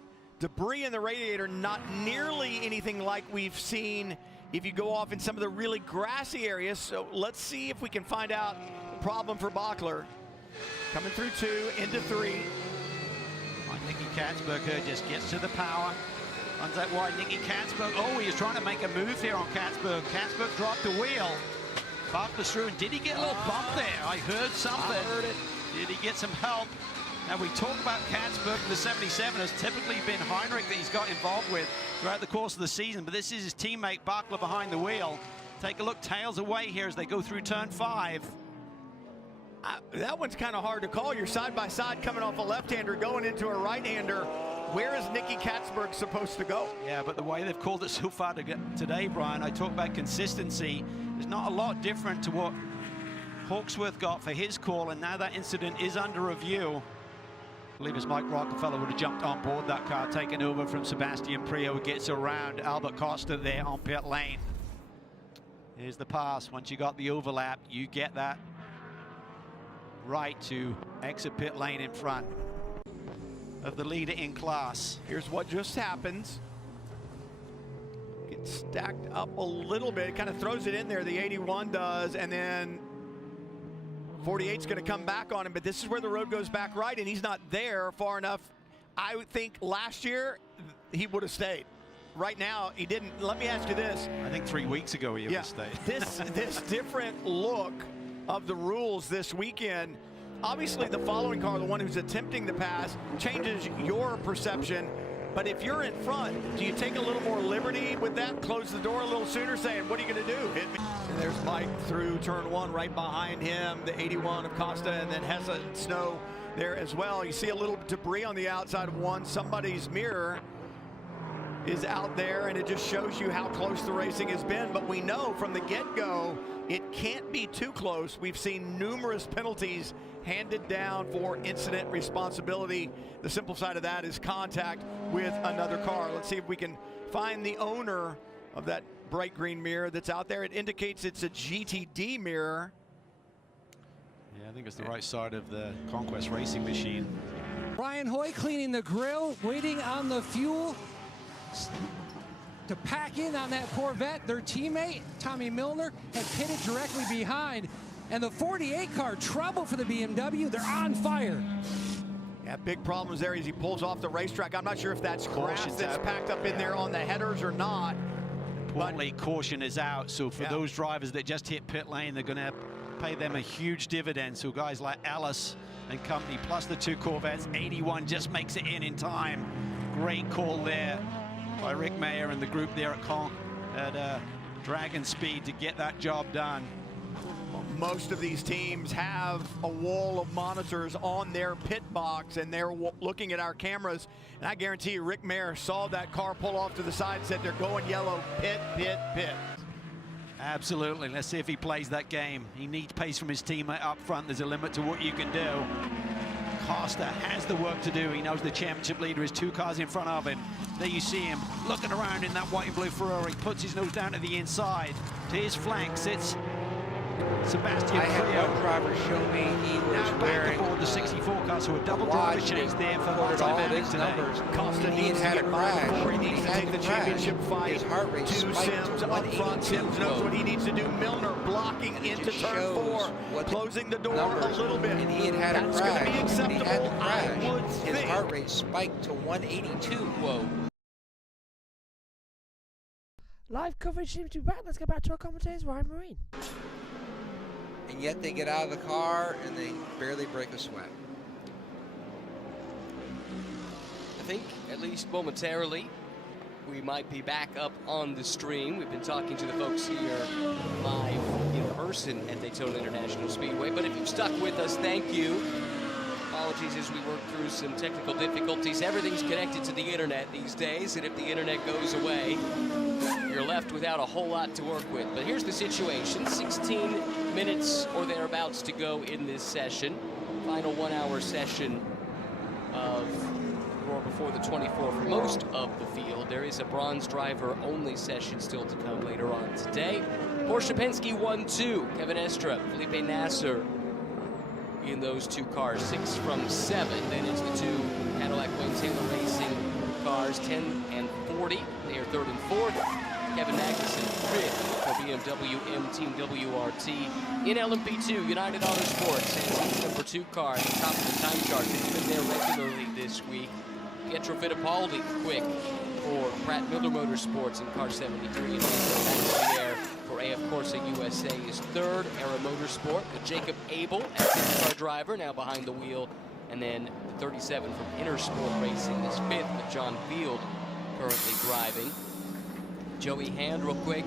debris in the radiator, not nearly anything like we've seen if you go off in some of the really grassy areas. So let's see if we can find out the problem for Bachler. Coming through 2, into 3. Nicky Katzberg just gets to the power. Runs that wide, Nicky Katzberg. Oh, he was trying to make a move here on Katzberg. Katzberg dropped the wheel. Bachler's through, and did he get a little bump there? I heard something. I heard it. Did he get some help? Now, we talk about Katzberg, the 77 has typically been Heinrich that he's got involved with throughout the course of the season, but this is his teammate Bachler behind the wheel. Take a look, tails away here as they go through turn 5. That one's kind of hard to call. You're side by side coming off a left-hander, going into a right-hander. Where is Nicky Katzberg supposed to go? Yeah, but the way they've called it so far today, Brian, I talk about consistency. There's not a lot different to what Hawksworth got for his call, and now that incident is under review. I believe it's Mike Rockefeller would have jumped on board that car, taken over from Sebastian Prio, gets around Albert Costa there on pit lane. Here's the pass. Once you got the overlap, you get that right to exit pit lane in front of the leader in class. Here's what just happens. Gets stacked up a little bit, kind of throws it in there, the 81 does, and then 48's going to come back on him, but this is where the road goes back right, and he's not there far enough. I would think last year he would have stayed. Right now, he didn't. Let me ask you this. I think 3 weeks ago he would have stayed. This different look of the rules this weekend, obviously the following car, the one who's attempting the pass, changes your perception. But if you're in front, do you take a little more liberty with that? Close the door a little sooner, saying, what are you going to do? Hit me. And there's Mike through turn 1, right behind him, the 81 of Costa, and then Hesse and Snow there as well. You see a little debris on the outside of one. Somebody's mirror is out there, and it just shows you how close the racing has been. But we know from the get-go, it can't be too close. We've seen numerous penalties handed down for incident responsibility. The simple side of that is contact with another car. Let's see if we can find the owner of that bright green mirror that's out there. It indicates it's a GTD mirror. Yeah, I think it's the right side of the Conquest racing machine. Brian Hoy cleaning the grill, waiting on the fuel to pack in on that Corvette. Their teammate, Tommy Milner, had pitted directly behind. And the 48 car, trouble for the BMW. They're on fire. Yeah, big problems there as he pulls off the racetrack. I'm not sure if that's grass that's packed up in there on the headers or not. Importantly, caution is out. So for those drivers that just hit pit lane, they're going to pay them a huge dividend. So guys like Ellis and company, plus the 2 Corvettes. 81 just makes it in time. Great call there by Rick Mayer and the group there at Dragon Speed to get that job done. Most of these teams have a wall of monitors on their pit box, and they're looking at our cameras. And I guarantee you, Rick Mayer saw that car pull off to the side and said, they're going yellow, pit, pit, pit. Absolutely. Let's see if he plays that game. He needs pace from his teammate up front. There's a limit to what you can do. Costa has the work to do. He knows the championship leader is 2 cars in front of him. There you see him looking around in that white and blue Ferrari. Puts his nose down to the inside. To his flank sits Sebastian I had Cleo. one driver show me he was Now back wearing aboard the 64 car, so a double driver change there for recorded all of Martin his today. numbers. Costa He needs to had get a by crash. before he needs to take the championship fight. His heart rate to spiked Sims to up front. Sims knows what he needs to do. Milner blocking into just turn shows 4, what closing the door numbers, a little bit. And he had a That's crash. going to be acceptable, When he had the crash, I would his think. heart rate spiked to 182. Whoa. Live coverage seems to be back. Let's get back to our commentators, Ryan Marine. And yet they get out of the car and they barely break a sweat. I think, at least momentarily, we might be back up on the stream. We've been talking to the folks here live in person at Daytona International Speedway. But if you've stuck with us, thank you. Apologies as we work through some technical difficulties. Everything's connected to the internet these days, and if the internet goes away, you're left without a whole lot to work with. But here's the situation. 16 minutes or thereabouts to go in this session. Final 1-hour session of Roar Before the 24 for most of the field. There is a bronze driver only session still to come later on today. Porsche Penske 1-2. Kevin Estra, Felipe Nasser in those 2 cars. 6 from 7. Then it's the 2 Cadillac Wayne Taylor Racing cars, 10 and 40. They are 3rd and 4th. Kevin Magnussen, 5th for BMW M Team WRT. In LMP2, United Autosports has its number 2 car at the top of the time chart. It's been there regularly this week. Pietro Fittipaldi, quick for Pratt Miller Motorsports in car 73. And back there for AF Corsa USA is 3rd. Era Motorsport with Jacob Abel as car driver, now behind the wheel. And then the 37 from Intersport Racing is 5th with John Field currently driving. Joey Hand, real quick,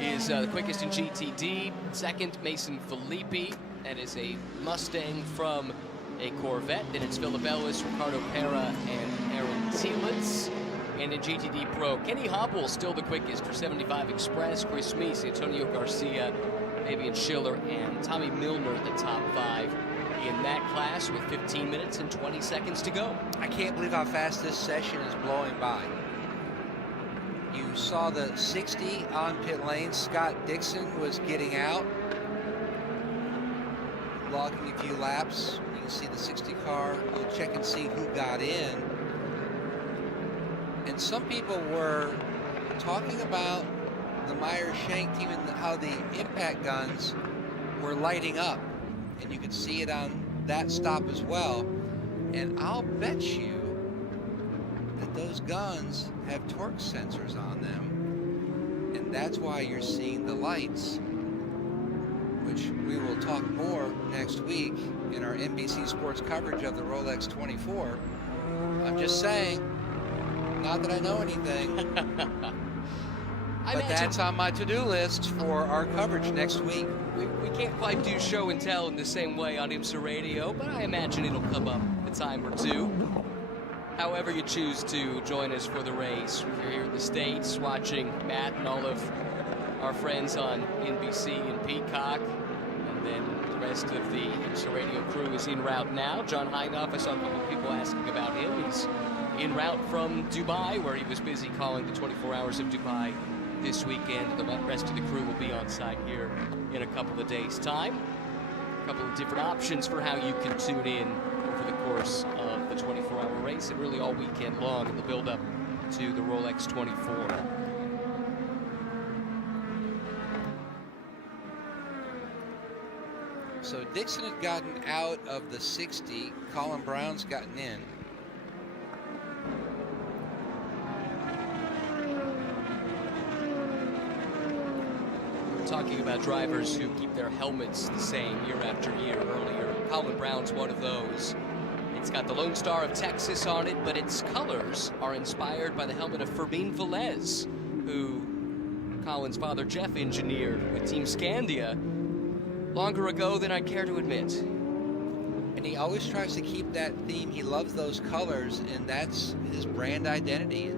is the quickest in GTD. 2nd, Mason Filippi. That is a Mustang from a Corvette. Then it's Philip Ellis, Ricardo Pera, and Aaron Thielitz. And in GTD Pro, Kenny Hopple still the quickest for 75 Express. Chris Meese, Antonio Garcia, Fabian Schiller, and Tommy Milner, the top 5 in that class with 15 minutes and 20 seconds to go. I can't believe how fast this session is blowing by. You saw the 60 on pit lane. Scott Dixon was getting out, logging a few laps. You can see the 60 car. We'll check and see who got in. And some people were talking about the Meyer-Shank team and how the impact guns were lighting up. And you could see it on that stop as well. And I'll bet you that those guns have torque sensors on them, and that's why you're seeing the lights, which we will talk more next week in our NBC Sports coverage of the Rolex 24. I'm just saying, not that I know anything, but that's on my to-do list for our coverage next week. We can't quite do show and tell in the same way on IMSA Radio, but I imagine it'll come up a time or two. However you choose to join us for the race, if you're here in the States watching Matt and all of our friends on NBC and Peacock, and then the rest of the IMSA Radio crew is en route now. John Heinhoff, I saw a couple of people asking about him. He's en route from Dubai, where he was busy calling the 24 Hours of Dubai this weekend. The rest of the crew will be on site here in a couple of days' time. A couple of different options for how you can tune in over the course of the 24-hour race and really all weekend long in the build-up to the Rolex 24. So Dixon had gotten out of the 60. Colin Brown's gotten in. We're talking about drivers who keep their helmets the same year after year. Earlier, Colin Brown's one of those. It's got the Lone Star of Texas on it, but its colors are inspired by the helmet of Fermin Velez, who Colin's father Jeff engineered with Team Scandia longer ago than I care to admit. And he always tries to keep that theme. He loves those colors, and that's his brand identity.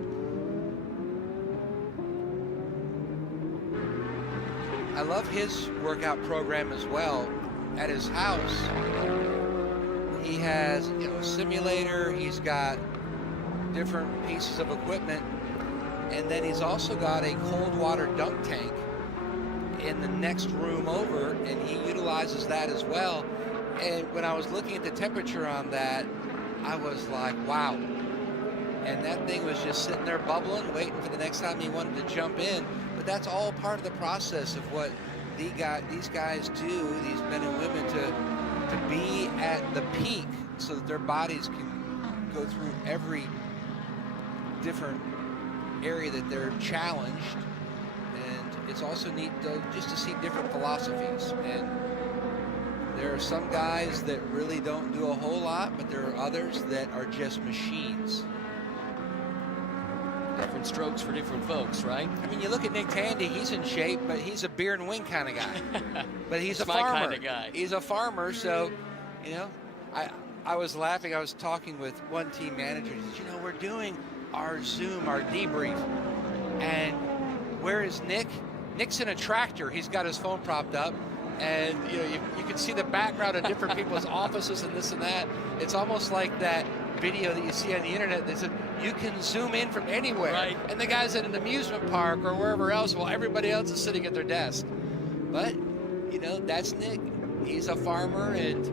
I love his workout program as well. At his house, he has, you know, a simulator, he's got different pieces of equipment, and then he's also got a cold water dunk tank in the next room over, and he utilizes that as well. And when I was looking at the temperature on that, I was like, wow. And that thing was just sitting there bubbling, waiting for the next time he wanted to jump in. But that's all part of the process of what these guys do, these men and women, to be at the peak so that their bodies can go through every different area that they're challenged. And it's also neat, though, just to see different philosophies. And there are some guys that really don't do a whole lot, but there are others that are just machines. Different strokes for different folks, right? I mean, you look at Nick Tandy, he's in shape, but he's a beer and wing kind of guy. But he's a my farmer. kind of guy. He's a farmer, so, you know, I was laughing. I was talking with one team manager. He said, you know, we're doing our Zoom, our debrief, and where is Nick? Nick's in a tractor. He's got his phone propped up, and, you know, you can see the background of different people's offices and this and that. It's almost like that video that you see on the internet that said you can zoom in from anywhere, right? And the guy's at an amusement park or wherever else while everybody else is sitting at their desk. But, you know, that's Nick. He's a farmer, and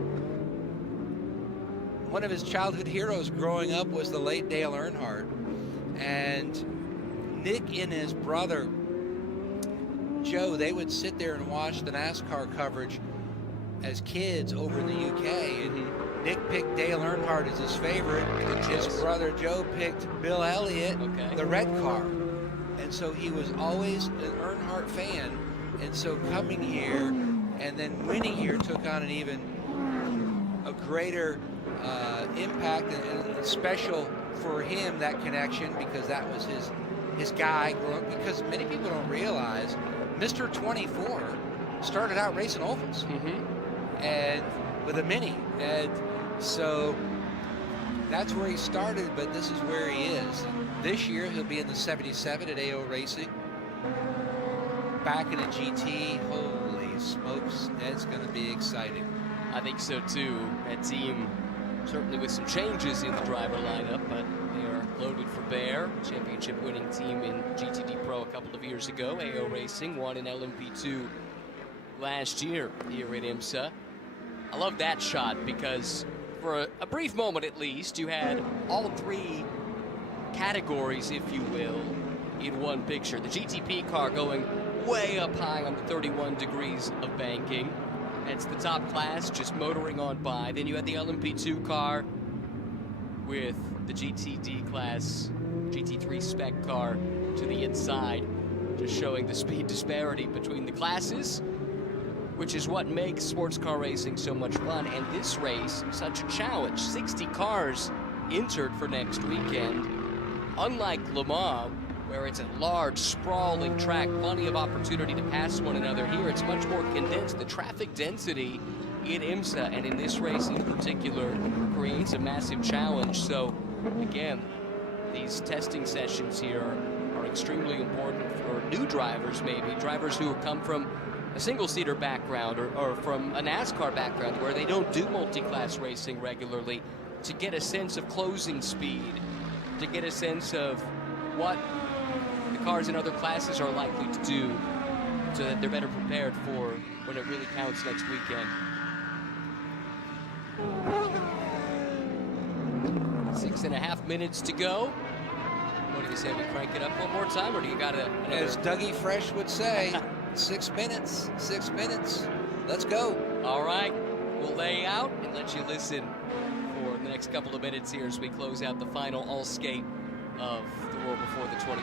one of his childhood heroes growing up was the late Dale Earnhardt. And Nick and his brother Joe, they would sit there and watch the NASCAR coverage as kids over in the UK. And Nick picked Dale Earnhardt as his favorite. His brother Joe picked Bill Elliott, the red car. And so he was always an Earnhardt fan. And so coming here and then winning here took on a greater impact and special for him, that connection, because that was his guy growing up. Because many people don't realize Mr. 24 started out racing ovals and with a Mini. And so that's where he started, but this is where he is. This year he'll be in the 77 at AO Racing. Back in a GT, holy smokes, it's going to be exciting. I think so too. That team, certainly with some changes in the driver lineup, but they are loaded for bear. Championship winning team in GTD Pro a couple of years ago. AO Racing won in LMP2 last year here at IMSA. I love that shot because for a brief moment at least, you had all three categories, if you will, in one picture. The GTP car going way up high on the 31 degrees of banking. That's the top class, just motoring on by. Then you had the LMP2 car with the GTD class, GT3 spec car to the inside, just showing the speed disparity between the classes, which is what makes sports car racing so much fun. And this race, such a challenge. 60 cars entered for next weekend. Unlike Le Mans, where it's a large, sprawling track, plenty of opportunity to pass one another, here it's much more condensed. The traffic density in IMSA, and in this race in particular, creates a massive challenge. So, again, these testing sessions here are extremely important for new drivers, maybe, drivers who come from a single-seater background or from a NASCAR background where they don't do multi-class racing regularly, to get a sense of closing speed, to get a sense of what the cars in other classes are likely to do, so that they're better prepared for when it really counts next weekend. 6.5 minutes to go. What do you say, we crank it up one more time, or do you got another? As Dougie Fresh would say, 6 minutes, 6 minutes. Let's go. All right, we'll lay out and let you listen for the next couple of minutes here as we close out the final all-skate of the Roar Before the 24.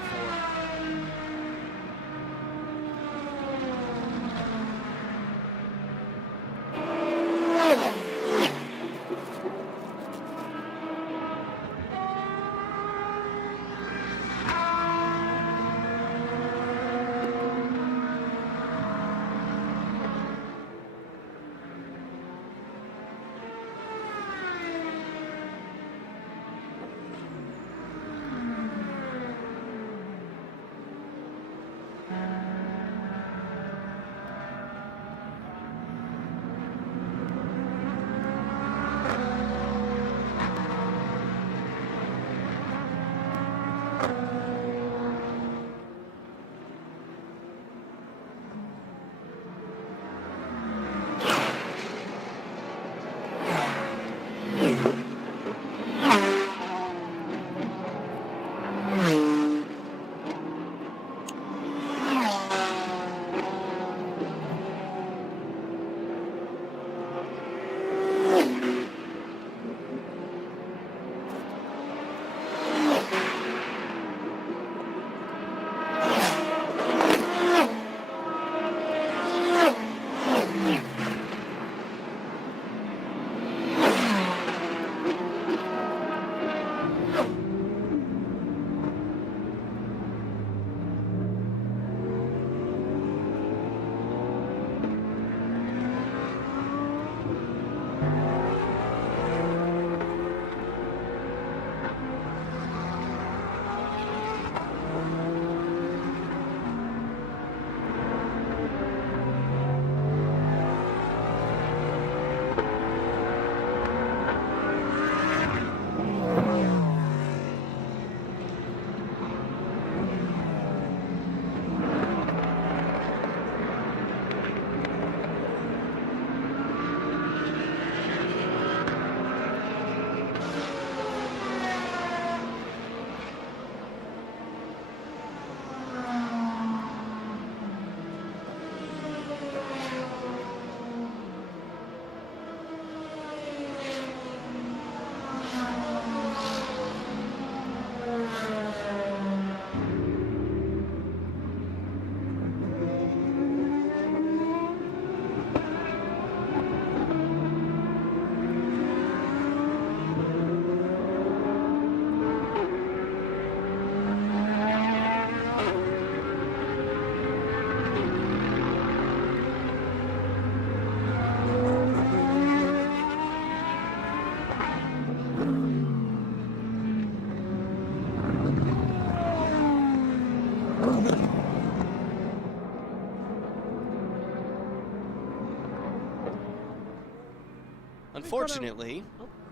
Unfortunately,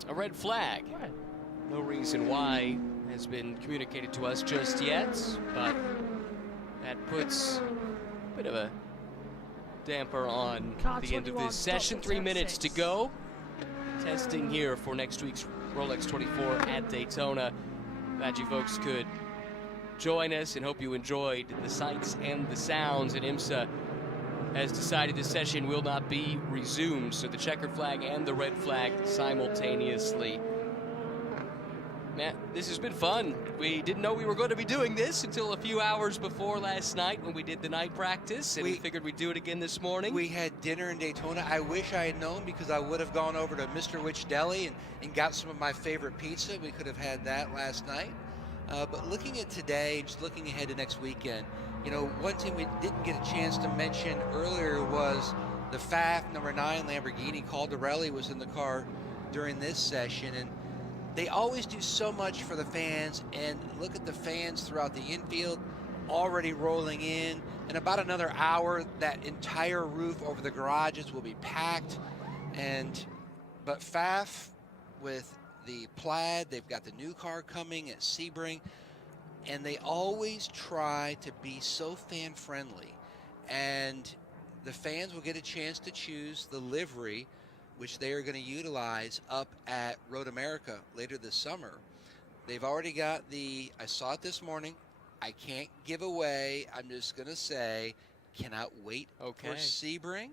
a red flag. Right. No reason why has been communicated to us just yet, but that puts a bit of a damper on Car the end of 21 this session. stops 3 at minutes to 6. go. Testing here for next week's Rolex 24 at Daytona. Glad you folks could join us and hope you enjoyed the sights and the sounds. And IMSA has decided this session will not be resumed, so the checkered flag and the red flag simultaneously. Matt, this has been fun. We didn't know we were going to be doing this until a few hours before last night when we did the night practice, and we figured we'd do it again this morning. We had dinner in Daytona. I wish I had known, because I would have gone over to Mr. Witch Deli and got some of my favorite pizza. We could have had that last night. But looking at today, just looking ahead to next weekend, you know, one thing we didn't get a chance to mention earlier was the FAF number 9 Lamborghini Caldarelli was in the car during this session, and they always do so much for the fans. And look at the fans throughout the infield already rolling in. In about another hour, that entire roof over the garages will be packed. But FAF with the Plaid, they've got the new car coming at Sebring, and they always try to be so fan friendly. And the fans will get a chance to choose the livery which they are going to utilize up at Road America later this summer. They've already got I saw it this morning. I can't give away. I'm just going to say, cannot wait for Sebring,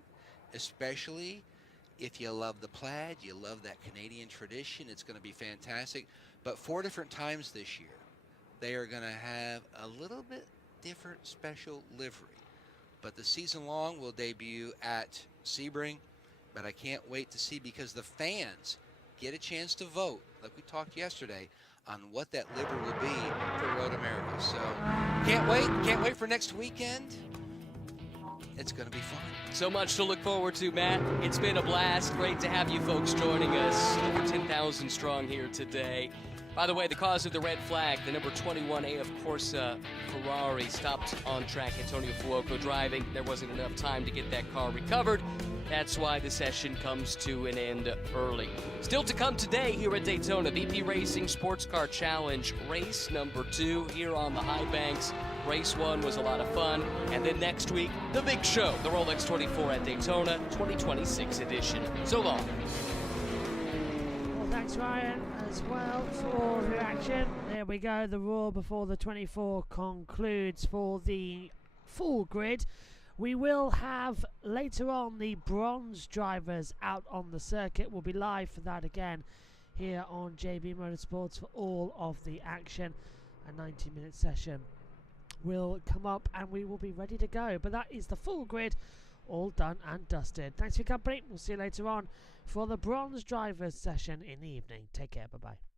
especially if you love the Plaid, you love that Canadian tradition. It's going to be fantastic. But 4 different times this year, they are going to have a little bit different special livery. But the season long will debut at Sebring. But I can't wait to see, because the fans get a chance to vote, like we talked yesterday, on what that livery will be for Road America. So can't wait for next weekend. It's going to be fun. So much to look forward to, Matt. It's been a blast. Great to have you folks joining us. Over 10,000 strong here today. By the way, the cause of the red flag, the number 21 AF Corsa Ferrari stopped on track. Antonio Fuoco driving. There wasn't enough time to get that car recovered. That's why the session comes to an end early. Still to come today here at Daytona, BP Racing Sports Car Challenge, race number 2 here on the High Banks. Race 1 was a lot of fun. And then next week, the big show, the Rolex 24 at Daytona 2026 edition. So long. Well, thanks, Ryan, as well for the action. There we go. The Raw before the 24 concludes for the full grid. We will have later on the bronze drivers out on the circuit. We'll be live for that again here on JB Motorsports for all of the action. A 90-minute session will come up and we will be ready to go. But that is the full grid, all done and dusted. Thanks for your company. We'll see you later on for the bronze drivers session in the evening. Take care. Bye-bye.